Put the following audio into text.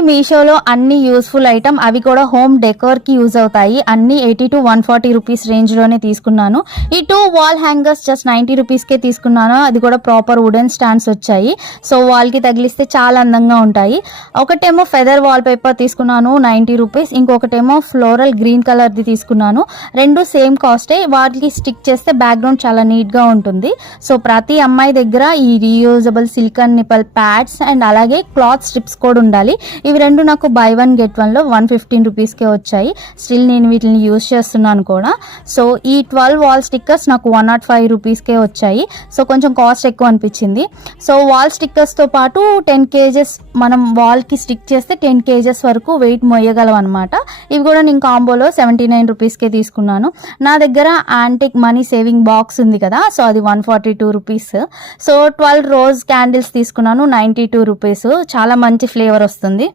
చూడండి మీషోలో అన్ని యూస్ఫుల్ ఐటమ్, అవి కూడా హోమ్ డెకోర్ కి యూజ్ అవుతాయి. అన్ని 80 to 140 రూపీస్ రేంజ్ లోనే తీసుకున్నాను. ఈ 2 వాల్ హ్యాంగర్స్ జస్ట్ 90 రూపీస్ కే తీసుకున్నాను. అది కూడా ప్రాపర్ వుడెన్ స్టాండ్స్ వచ్చాయి. సో వాల్ కి తగిలిస్తే చాలా అందంగా ఉంటాయి. ఒకటేమో ఫెదర్ వాల్ పేపర్ తీసుకున్నాను 90 రూపీస్, ఇంకొకటేమో ఫ్లోరల్ గ్రీన్ కలర్ ది తీసుకున్నాను. రెండు సేమ్ కాస్టే. వాటికి స్టిక్ చేస్తే బ్యాక్గ్రౌండ్ చాలా నీట్ గా ఉంటుంది. సో ప్రతి అమ్మాయి దగ్గర ఈ రీయూజబుల్ సిలికాన్ నిపల్ ప్యాడ్స్ అండ్ అలాగే క్లాత్ స్ట్రిప్స్ కూడా ఉండాలి. ఇవి రెండు నాకు బై 1 get 1 లో 115 రూపీస్కే వచ్చాయి. స్టిల్ నేను వీటిని యూజ్ చేస్తున్నాను కూడా. సో ఈ 12 వాల్ స్టిక్కర్స్ నాకు 105 రూపీస్కే వచ్చాయి. సో కొంచెం కాస్ట్ ఎక్కువ అనిపించింది. సో వాల్ స్టిక్కర్స్తో పాటు 10 kgs మనం వాల్కి స్టిక్ చేస్తే 10 kgs వరకు వెయిట్ మొయ్యగలం అనమాట. ఇవి కూడా నేను కాంబోలో 79 రూపీస్కే తీసుకున్నాను. నా దగ్గర యాంటిక్ మనీ సేవింగ్ బాక్స్ ఉంది కదా, సో అది 142 రూపీస్. సో 12 రోజ్ క్యాండిల్స్ తీసుకున్నాను 92 రూపీస్. చాలా మంచి ఫ్లేవర్ వస్తుంది.